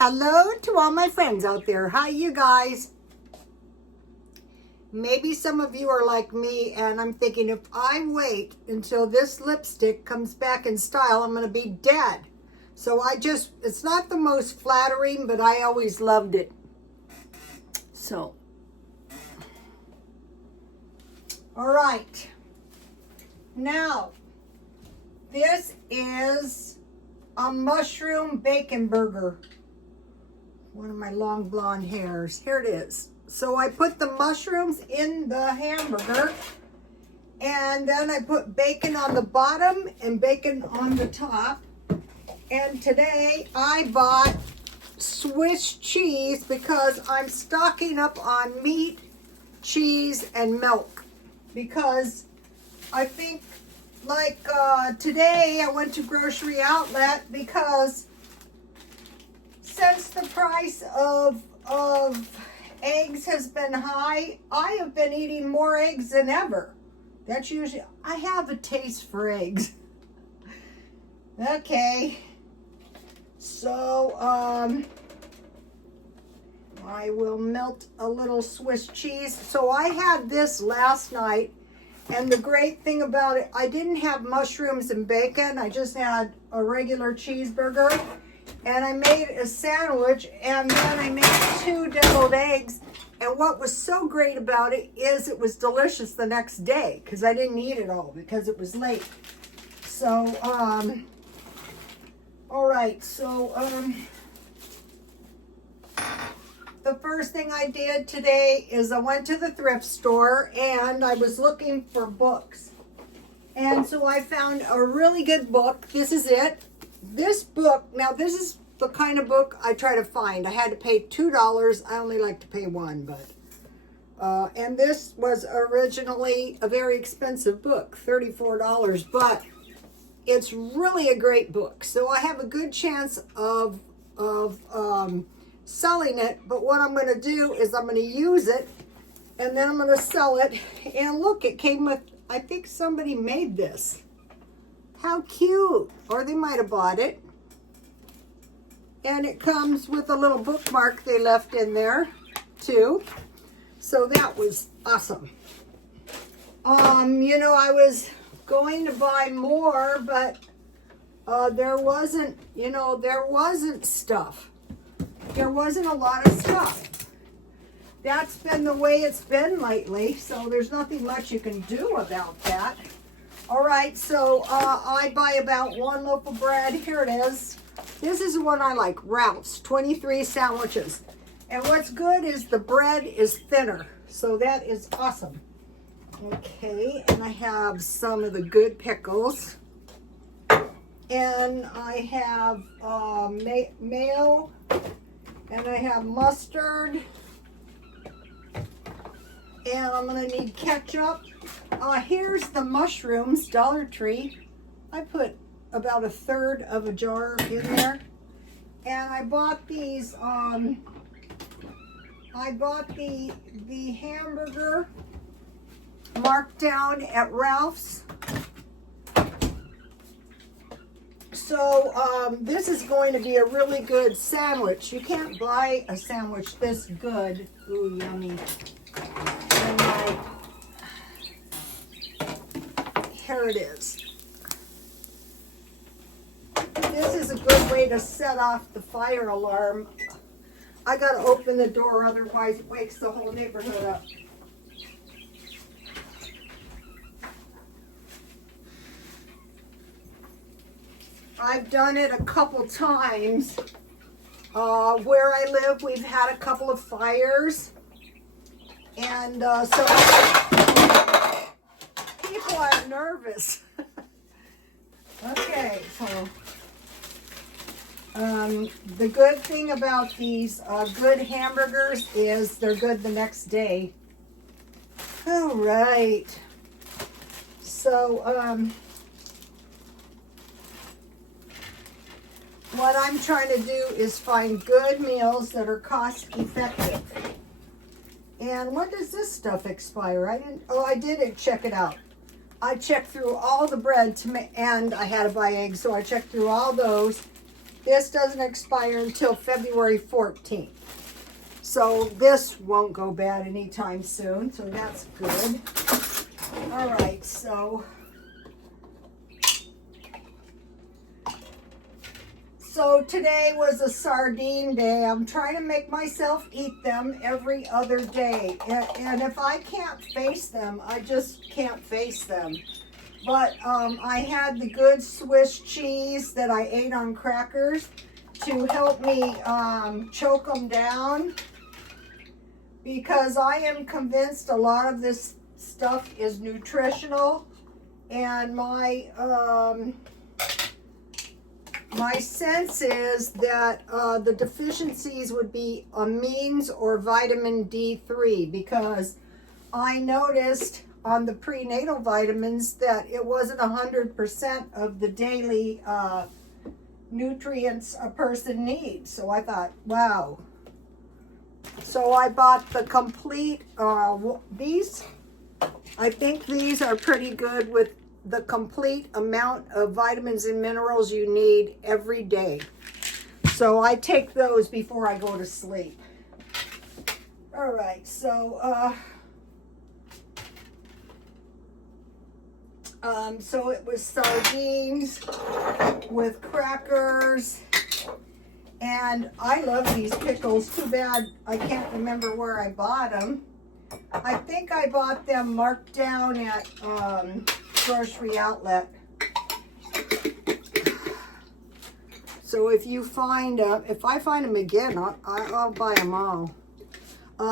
Hello to all my friends out there. Hi, you guys. Maybe some of you are like me, and I'm thinking if I wait until this lipstick comes back in style, I'm going to be dead. So it's not the most flattering, but I always loved it. So, all right. Now, this is a mushroom bacon burger. One of my long blonde hairs. Here it is. So I put the mushrooms in the hamburger, and then I put bacon on the bottom and bacon on the top. And today I bought Swiss cheese because I'm stocking up on meat, cheese, and milk. Because I think today I went to Grocery Outlet because since the price of eggs has been high, I have been eating more eggs than ever. That's usually, I have a taste for eggs. Okay. So, I will melt a little Swiss cheese. So I had this last night, and the great thing about it, I didn't have mushrooms and bacon. I just had a regular cheeseburger. And I made a sandwich, and then I made 2 deviled eggs. And what was so great about it is it was delicious the next day because I didn't eat it all because it was late. So, all right. So, the first thing I did today is I went to the thrift store and I was looking for books. And so I found a really good book. This is it. This book, now this is the kind of book I try to find. I had to pay $2. I only like to pay $1, but and this was originally a very expensive book, $34, but it's really a great book. So I have a good chance of selling it, but what I'm going to do is I'm going to use it and then I'm going to sell it. And look, it came with, I think somebody made this. How cute. Or they might have bought it. And it comes with a little bookmark they left in there, too. So that was awesome. I was going to buy more, but there wasn't stuff. There wasn't a lot of stuff. That's been the way it's been lately, so there's nothing much you can do about that. All right, so I buy about 1 loaf of bread. Here it is. This is the one I like, Ralph's, 23 sandwiches. And what's good is the bread is thinner, so that is awesome. Okay, and I have some of the good pickles. And I have mayo, and I have mustard. And I'm going to need ketchup. Here's the mushrooms, Dollar Tree. I put about 1/3 of a jar in there. And I bought these, I bought the hamburger marked down at Ralph's. So this is going to be a really good sandwich. You can't buy a sandwich this good. Ooh, yummy. And here it is. This is a good way to set off the fire alarm. I gotta open the door, otherwise it wakes the whole neighborhood up. I've done it a couple times. Where I live, we've had a couple of fires. And so people are nervous. Okay, so the good thing about these good hamburgers is they're good the next day. All right. So what I'm trying to do is find good meals that are cost effective. And when does this stuff expire? I did check it out. I checked through all the bread and I had to buy eggs, so I checked through all those. this doesn't expire until February 14th. So this won't go bad anytime soon, so that's good. All right, so today was a sardine day. I'm trying to make myself eat them every other day. And if I can't face them, I just can't face them. But I had the good Swiss cheese that I ate on crackers to help me choke them down. Because I am convinced a lot of this stuff is nutritional. And my sense is that the deficiencies would be amines or vitamin D3, because I noticed on the prenatal vitamins that it wasn't 100% of the daily nutrients a person needs. So I thought, wow. So I bought the complete, these, I think these are pretty good with the complete amount of vitamins and minerals you need every day. So I take those before I go to sleep. All right, so so it was sardines with crackers, and I love these pickles. Too bad I can't remember where I bought them. I think I bought them marked down at Grocery Outlet. So if you find, if I find them again, I'll buy them all.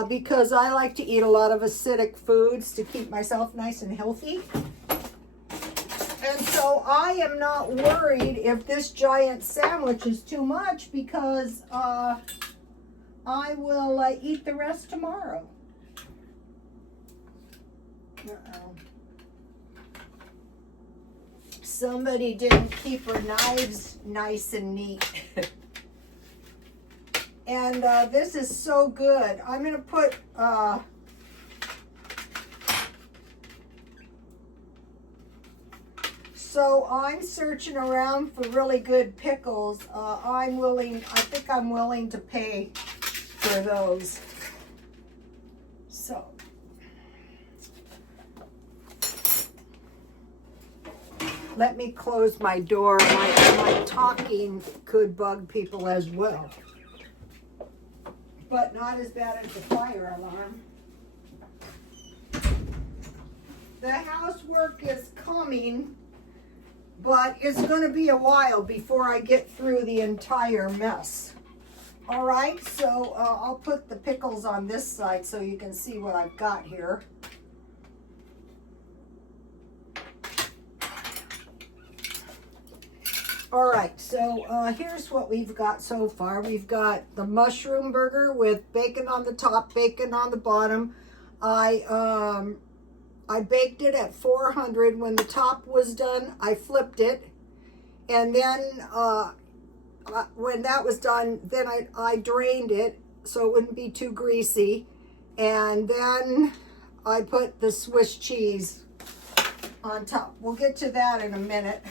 Because I like to eat a lot of acidic foods to keep myself nice and healthy. And so I am not worried if this giant sandwich is too much, because I will eat the rest tomorrow. Uh-oh. Somebody didn't keep her knives nice and neat. And this is so good. I'm going to put so I'm searching around for really good pickles. I think I'm willing to pay for those. So let me close my door. My talking could bug people as well, but not as bad as the fire alarm. The housework is coming, but it's going to be a while before I get through the entire mess. All right, so I'll put the pickles on this side so you can see what I've got here. All right, so here's what we've got so far. We've got the mushroom burger with bacon on the top, bacon on the bottom. I baked it at 400. When the top was done, I flipped it. And then when that was done, then I drained it so it wouldn't be too greasy. And then I put the Swiss cheese on top. We'll get to that in a minute.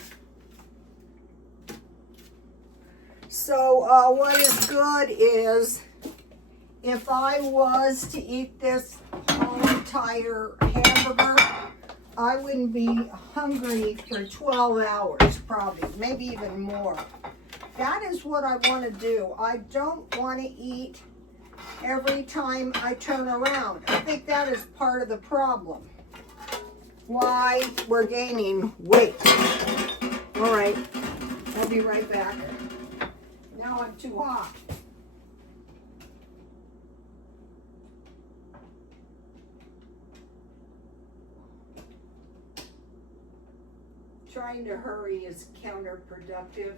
So what is good is, if I was to eat this whole entire hamburger, I wouldn't be hungry for 12 hours, probably, maybe even more. That is what I want to do. I don't want to eat every time I turn around. I think that is part of the problem, why we're gaining weight. All right, I'll be right back. Now I'm too hot. Trying to hurry is counterproductive.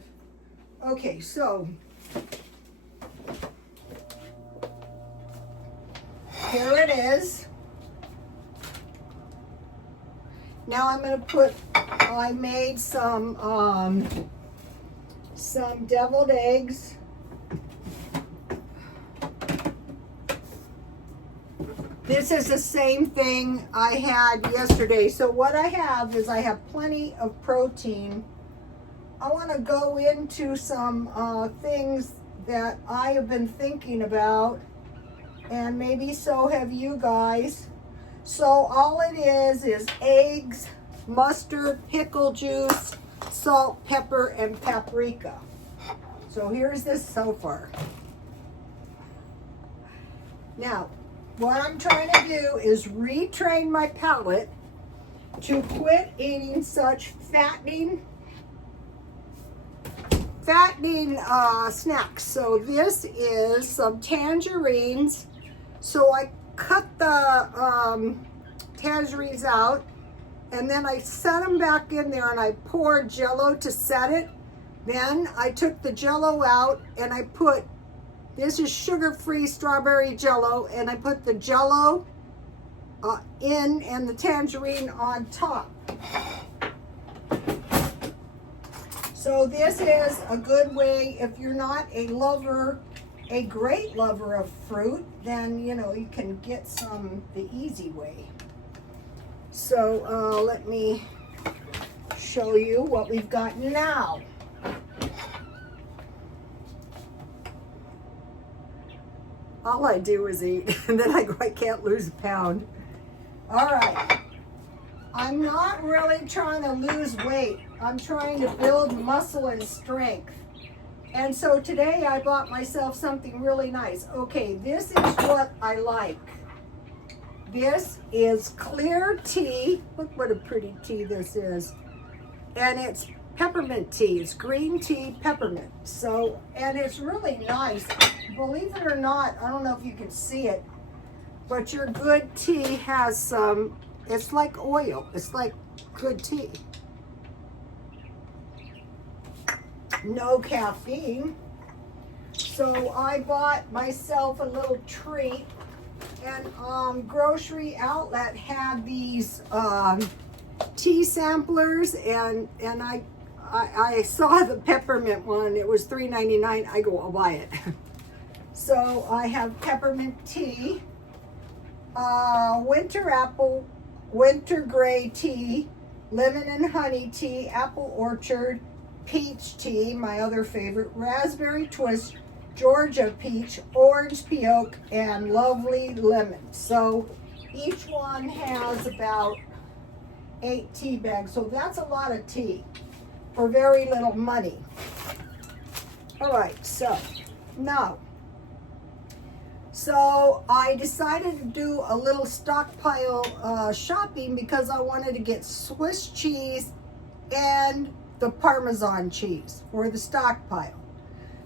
Okay, so here it is. Now I'm going to put, I made some deviled eggs. This is the same thing I had yesterday. So what I have is I have plenty of protein I want to go into some things that I have been thinking about, and maybe so have you guys. So all it is eggs, mustard, pickle juice, salt, pepper, and paprika. So here's this so far. Now, what I'm trying to do is retrain my palate to quit eating such fattening snacks. So this is some tangerines. So I cut the tangerines out, and then I set them back in there, and I poured Jello to set it. Then I took the Jello out, and I put, this is sugar-free strawberry Jello, and I put the Jello in and the tangerine on top. So this is a good way, if you're not a great lover of fruit, then you know you can get some the easy way. So let me show you what we've got now. All I do is eat, and then I go, I can't lose a pound. All right. I'm not really trying to lose weight. I'm trying to build muscle and strength. And so today I bought myself something really nice. Okay, this is what I like. This is clear tea. Look what a pretty tea this is. And it's peppermint tea. It's green tea, peppermint. So, and it's really nice. Believe it or not, I don't know if you can see it, but your good tea has some, it's like oil. It's like good tea. No caffeine. So I bought myself a little treat, and Grocery Outlet had these tea samplers, and I saw the peppermint one. It was $3.99. I go, I'll buy it. So I have peppermint tea, winter apple, winter gray tea, lemon and honey tea, apple orchard, peach tea, my other favorite, raspberry twist, Georgia peach, orange pioche, and lovely lemon. So each one has about 8 tea bags. So that's a lot of tea for very little money. All right, so now, so I decided to do a little stockpile shopping because I wanted to get Swiss cheese and the Parmesan cheese for the stockpile.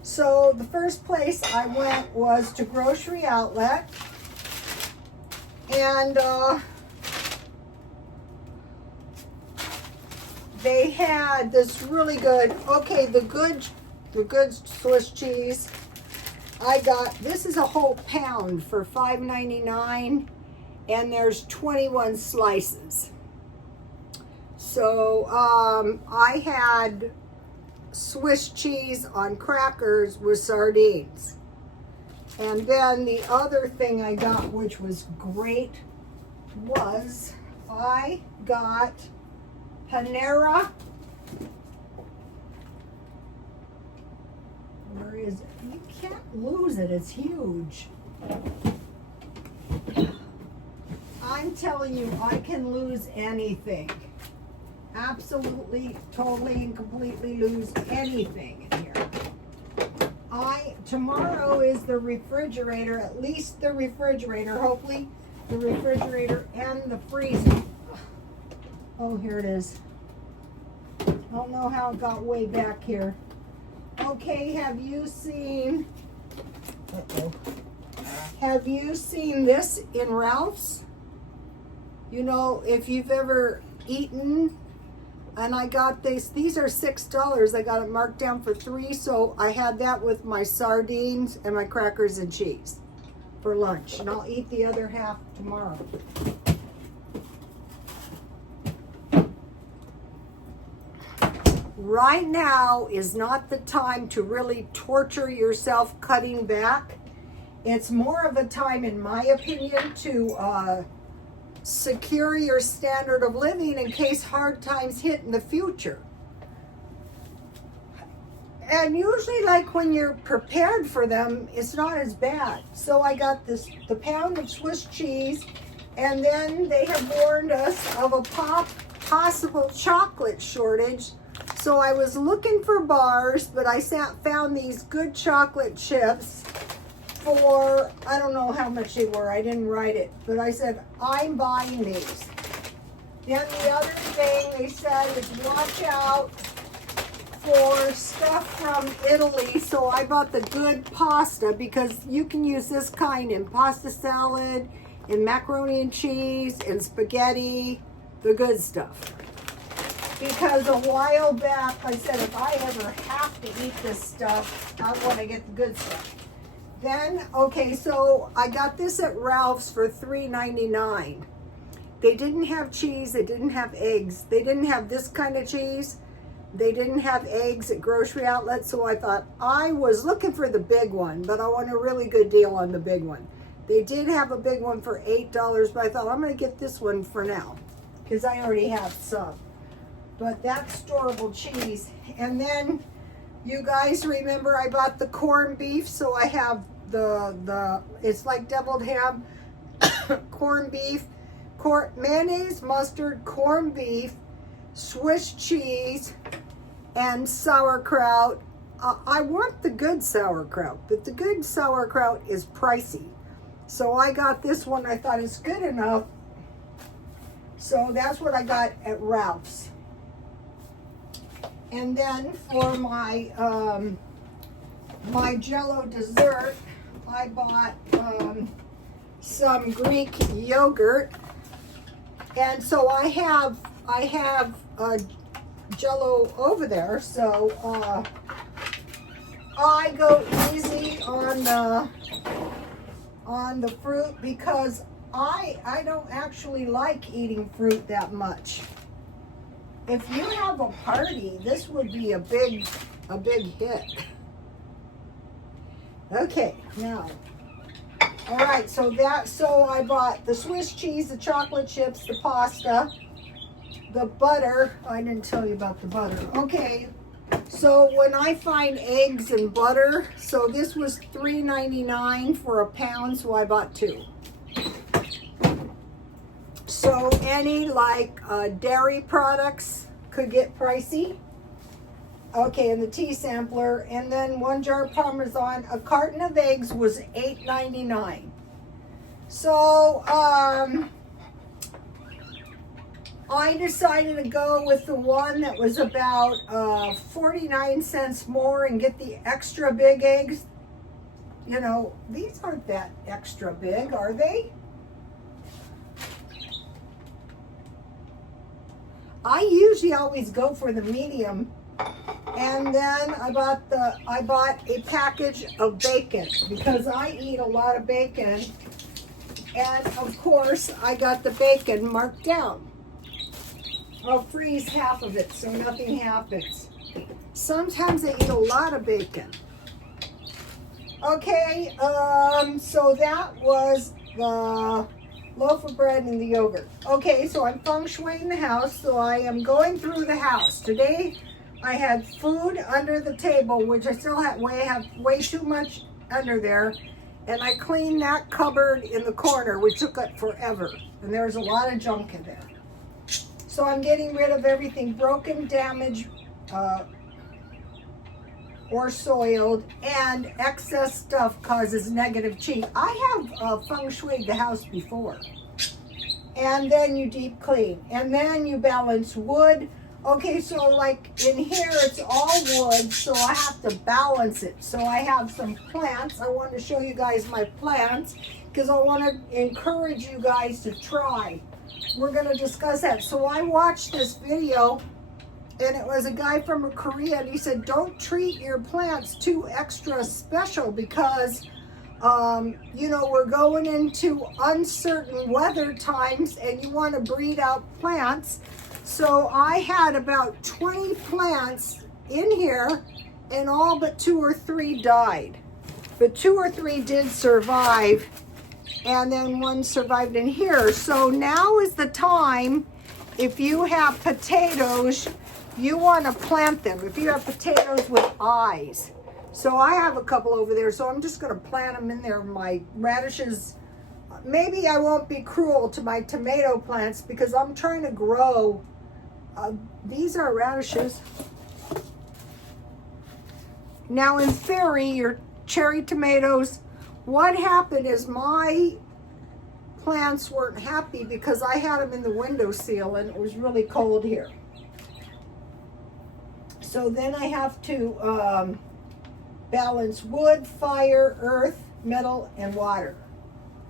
So the first place I went was to Grocery Outlet, and they had this really good, okay, the good Swiss cheese. I got, this is a whole pound for $5.99, and there's 21 slices. So I had Swiss cheese on crackers with sardines. And then the other thing I got, which was great, was I got Panera. Where is it? You can't lose it. It's huge. I'm telling you, I can lose anything. Absolutely, totally, and completely lose anything in here. Tomorrow is the refrigerator, at least the refrigerator, hopefully the refrigerator and the freezer. Oh, here it is. I don't know how it got way back here. Okay, have you seen, have you seen this in Ralph's? You know, if you've ever eaten, and I got these are $6. I got it marked down for $3, so I had that with my sardines and my crackers and cheese for lunch, and I'll eat the other half tomorrow. Right now is not the time to really torture yourself cutting back. It's more of a time, in my opinion, to secure your standard of living in case hard times hit in the future. And usually, like when you're prepared for them, it's not as bad. So I got the pound of Swiss cheese, and then they have warned us of a possible chocolate shortage. So I was looking for bars, but I found these good chocolate chips for, I don't know how much they were. I didn't write it, but I said, I'm buying these. Then the other thing they said is watch out for stuff from Italy. So I bought the good pasta because you can use this kind in pasta salad, in macaroni and cheese, in spaghetti, the good stuff. Because a while back I said if I ever have to eat this stuff, I want to get the good stuff. Then, okay, so I got this at Ralph's for $3.99. They didn't have cheese, they didn't have eggs. They didn't have this kind of cheese. They didn't have eggs at grocery outlets, so I thought I was looking for the big one, but I want a really good deal on the big one. They did have a big one for $8, but I thought I'm going to get this one for now because I already have some. But that's storable cheese. And then you guys remember I bought the corned beef, so I have it's like deviled ham, corned beef, mayonnaise, mustard, corned beef, Swiss cheese, and sauerkraut. I want the good sauerkraut, but the good sauerkraut is pricey. So I got this one. I thought it's good enough. So that's what I got at Ralph's. And then for my my Jello dessert, I bought some Greek yogurt. And so I have Jello over there. So I go easy on the fruit because I don't actually like eating fruit that much. If you have a party, this would be a big hit. Okay, now, all right, so I bought the Swiss cheese, the chocolate chips, the pasta, the butter. I didn't tell you about the butter. Okay, so when I find eggs and butter, so this was $3.99 for a pound, so I bought 2. So any like dairy products could get pricey. Okay, and the tea sampler, and then 1 jar of Parmesan. A carton of eggs was $8.99. So I decided to go with the one that was about 49 cents more and get the extra big eggs. You know, these aren't that extra big, are they? I usually always go for the medium. And then I bought a package of bacon because I eat a lot of bacon. And of course, I got the bacon marked down. I'll freeze half of it so nothing happens. Sometimes I eat a lot of bacon. Okay, so that was the loaf of bread and the yogurt. Okay, so I'm feng shuiing the house, so I am going through the house. Today, I had food under the table, which I still have way too much under there. And I cleaned that cupboard in the corner, which took it forever. And there was a lot of junk in there. So I'm getting rid of everything broken, damaged, or soiled, and excess stuff causes negative chi. I have feng shuied the house before. And then you deep clean. And then you balance wood. Okay, so like in here, it's all wood, so I have to balance it. So I have some plants. I want to show you guys my plants because I want to encourage you guys to try. We're going to discuss that. So I watched this video, and it was a guy from Korea, and he said, don't treat your plants too extra special because, you know, we're going into uncertain weather times, and you want to breed out plants. So I had about 20 plants in here, and all but 2 or 3 died. But 2 or 3 did survive, and then 1 survived in here. So now is the time, if you have potatoes, you want to plant them. If you have potatoes with eyes. So I have a couple over there, so I'm just going to plant them in there. My radishes, maybe I won't be cruel to my tomato plants because I'm trying to grow. These are radishes. Now in theory, your cherry tomatoes, what happened is my plants weren't happy because I had them in the windowsill and it was really cold here. So then I have to balance wood, fire, earth, metal, and water.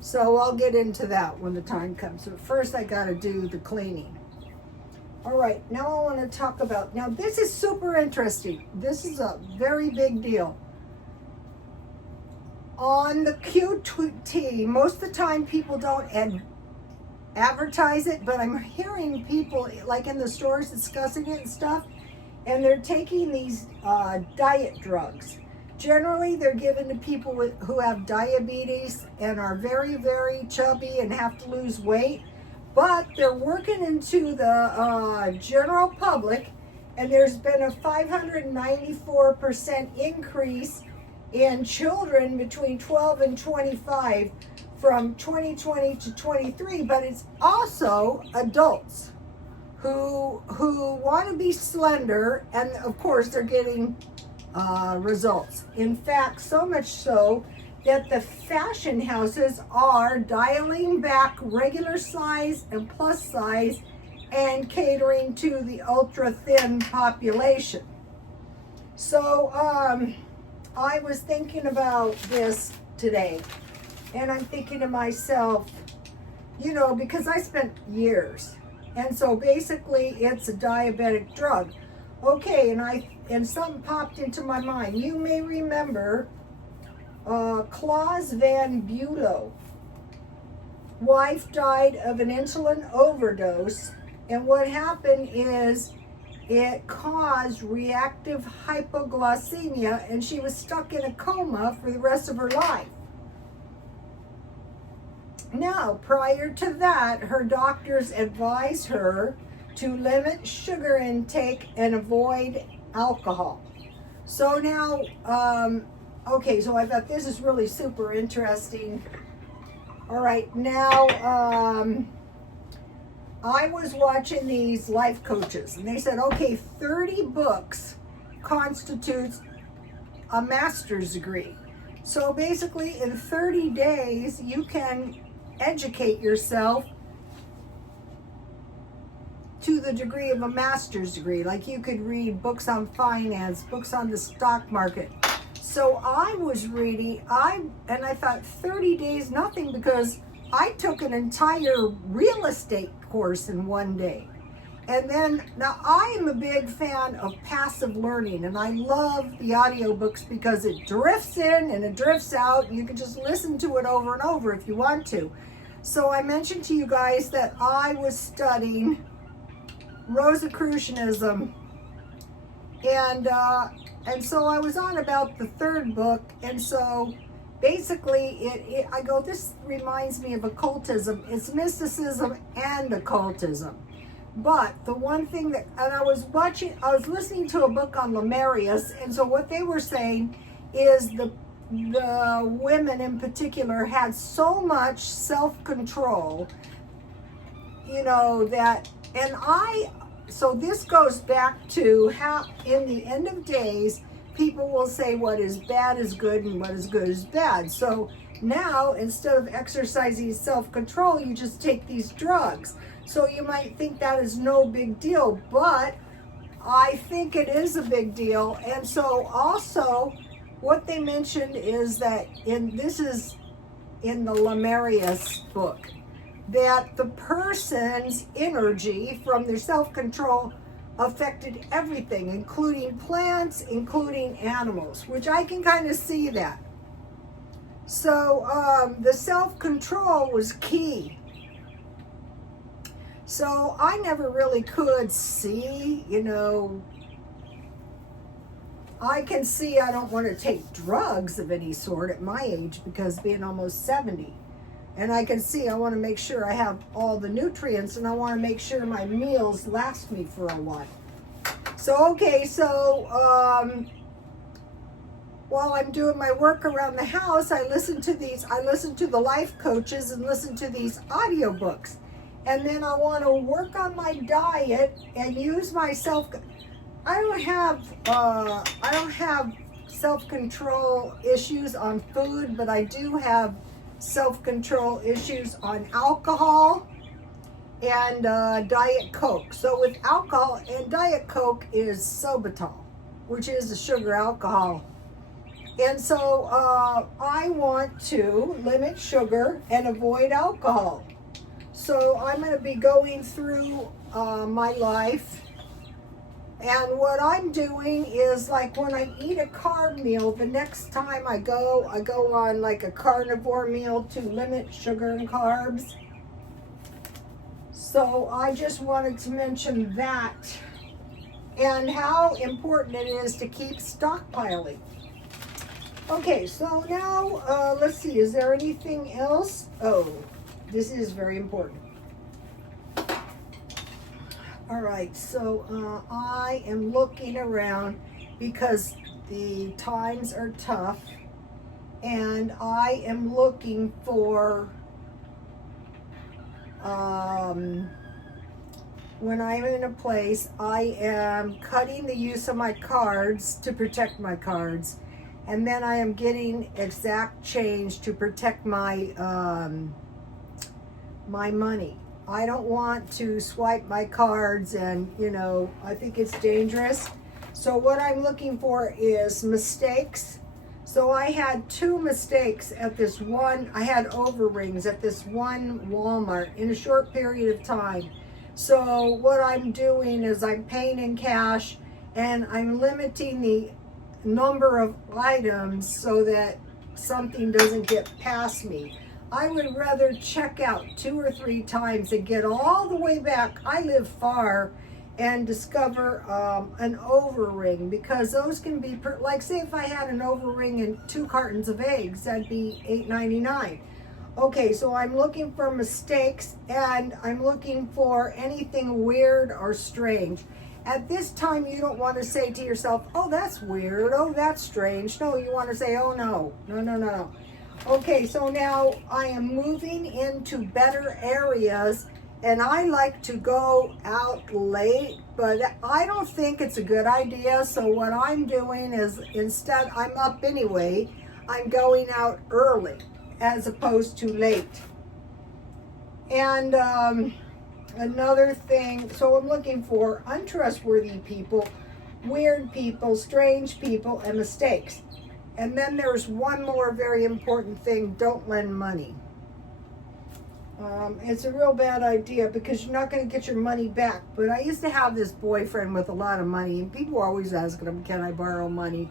So I'll get into that when the time comes. But first I got to do the cleaning. All right, now I want to talk about, now this is super interesting. This is a very big deal. On the QT, most of the time people don't advertise it, but I'm hearing people like in the stores discussing it and stuff, and they're taking these diet drugs. Generally, they're given to people who have diabetes and are very, very chubby and have to lose weight. But they're working into the general public, and there's been a 594% increase in children between 12 and 25 from 2020 to 23. But it's also adults who want to be slender, and of course they're getting results. In fact, so much so that the fashion houses are dialing back regular size and plus size and catering to the ultra thin population. So I was thinking about this today, and I'm thinking to myself, you know, because I spent years, and so basically it's a diabetic drug. Okay, and something popped into my mind. You may remember Claus Van Bulow. Wife died of an insulin overdose, and what happened is it caused reactive hypoglycemia, and she was stuck in a coma for the rest of her life. Now, prior to that, her doctors advised her to limit sugar intake and avoid alcohol. So now, okay, so I thought this is really super interesting. All right, now, I was watching these life coaches, and they said, okay, 30 books constitutes a master's degree. So basically, in 30 days, you can educate yourself to the degree of a master's degree. Like you could read books on finance, books on the stock market. So I was reading, and I thought 30 days, nothing, because I took an entire real estate course in one day. And then, now I am a big fan of passive learning, and I love the audiobooks because it drifts in and it drifts out. You can just listen to it over and over if you want to. So I mentioned to you guys that I was studying Rosicrucianism, and so I was on about the third book, and so basically I go, this reminds me of occultism. It's mysticism and occultism. But the one thing that, and I was listening to a book on Lemurius, and so what they were saying is the women in particular had so much self-control, you know, that, so this goes back to how in the end of days, people will say what is bad is good and what is good is bad. So now, instead of exercising self-control, you just take these drugs. So you might think that is no big deal, but I think it is a big deal. And so also, what they mentioned is that, this is in the Lemurius book, that the person's energy from their self-control affected everything, including plants, including animals, which I can kind of see that. So the self-control was key. So I never really could see, you know, I can see I don't want to take drugs of any sort at my age, because being almost 70. And I can see I want to make sure I have all the nutrients, and I want to make sure my meals last me for a while. While I'm doing my work around the house, I listen to the life coaches and listen to these audiobooks. And then I want to work on my diet and use my I don't have self-control issues on food, but I do have self-control issues on alcohol and Diet Coke. So with alcohol and Diet Coke is sorbitol, which is a sugar alcohol. And so I want to limit sugar and avoid alcohol. So I'm going to be going through my life. And what I'm doing is, like, when I eat a carb meal, the next time I go on like a carnivore meal to limit sugar and carbs. So I just wanted to mention that and how important it is to keep stockpiling. Okay, so now let's see, is there anything else? Oh, this is very important. All right, so I am looking around because the times are tough, and I am looking for, when I'm in a place, I am cutting the use of my cards to protect my cards, and then I am getting exact change to protect my my money. I don't want to swipe my cards, and I think it's dangerous. So what I'm looking for is mistakes. So I had 2 mistakes at this one. I had overrings at this one Walmart in a short period of time. So what I'm doing is I'm paying in cash, and I'm limiting the number of items so that something doesn't get past me. I would rather check out 2 or 3 times and get all the way back. I live far, and discover an overring, because those can be, like, say if I had an overring and 2 cartons of eggs, that'd be $8.99. Okay, so I'm looking for mistakes, and I'm looking for anything weird or strange. At this time, you don't want to say to yourself, oh, that's weird, oh, that's strange. No, you want to say, oh, no. Okay, so now I am moving into better areas, and I like to go out late, but I don't think it's a good idea. So what I'm doing is, instead, I'm up anyway, I'm going out early as opposed to late. And another thing, so I'm looking for untrustworthy people, weird people, strange people, and mistakes. And then there's one more very important thing: don't lend money. It's a real bad idea, because you're not going to get your money back. But I used to have this boyfriend with a lot of money, and people were always asking him, can I borrow money?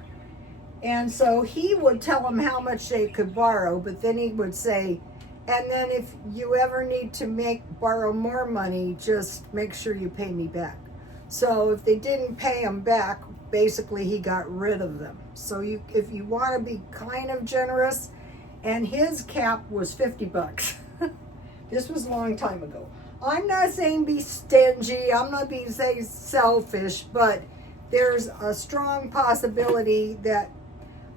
And so he would tell them how much they could borrow, but then he would say, and then if you ever need to borrow more money, just make sure you pay me back. So if they didn't pay him back, basically he got rid of them. So if you want to be kind of generous, and his cap was $50. This was a long time ago. I'm not saying be stingy, I'm not being saying selfish, but there's a strong possibility that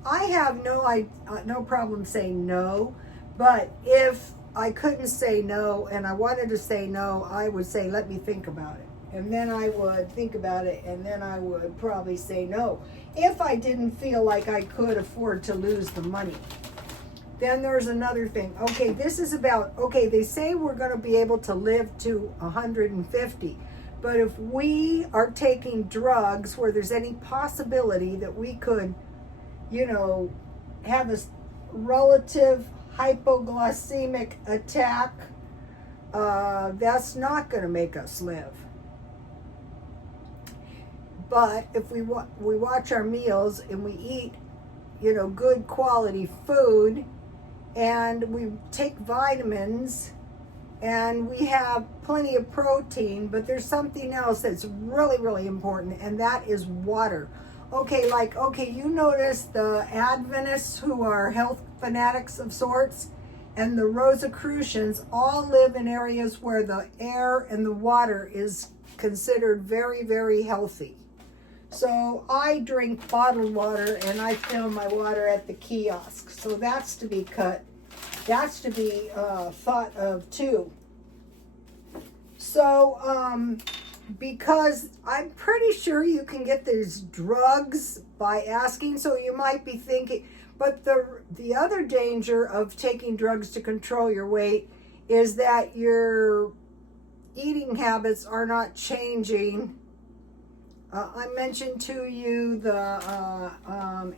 I have no problem saying no. But if I couldn't say no and I wanted to say no, I would say, let me think about it. And then I would think about it, and then I would probably say no, if I didn't feel like I could afford to lose the money. Then there's another thing. Okay, this is about, okay, they say we're going to be able to live to 150. But if we are taking drugs where there's any possibility that we could, have a relative hypoglycemic attack, that's not going to make us live. But if we watch our meals and we eat, good quality food, and we take vitamins, and we have plenty of protein, but there's something else that's really, really important, and that is water. Okay, you notice the Adventists, who are health fanatics of sorts, and the Rosicrucians all live in areas where the air and the water is considered very, very healthy. So I drink bottled water and I fill my water at the kiosk. So that's to be cut. That's to be thought of too. So, because I'm pretty sure you can get these drugs by asking, so you might be thinking, but the other danger of taking drugs to control your weight is that your eating habits are not changing. I mentioned to you the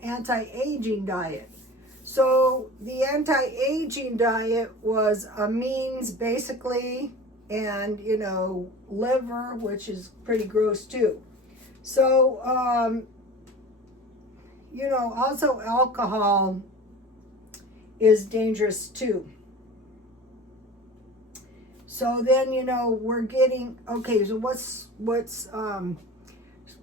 anti-aging diet. So the anti-aging diet was a means basically, and liver, which is pretty gross too. So also alcohol is dangerous too. So then we're getting, okay, so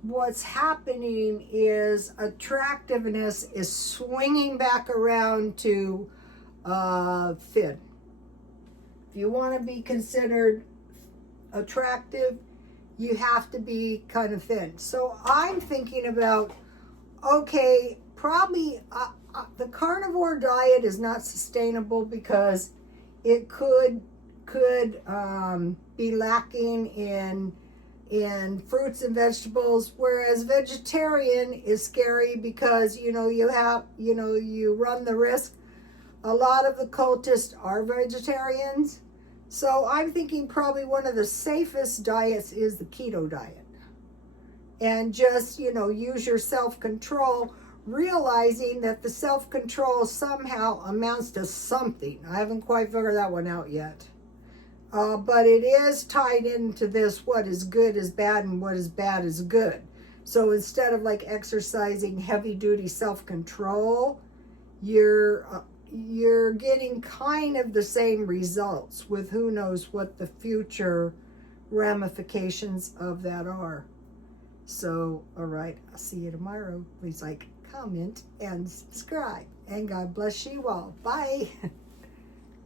what's happening is attractiveness is swinging back around to thin. If you want to be considered attractive, you have to be kind of thin. So I'm thinking about, okay, probably the carnivore diet is not sustainable because it could be lacking in fruits and vegetables, whereas vegetarian is scary because you run the risk. A lot of the cultists are vegetarians. So I'm thinking probably one of the safest diets is the keto diet. And just, use your self-control, realizing that the self-control somehow amounts to something. I haven't quite figured that one out yet. But it is tied into this, what is good is bad and what is bad is good. So instead of like exercising heavy-duty self-control, you're getting kind of the same results with who knows what the future ramifications of that are. So, all right, I'll see you tomorrow. Please like, comment, and subscribe. And God bless you all. Bye.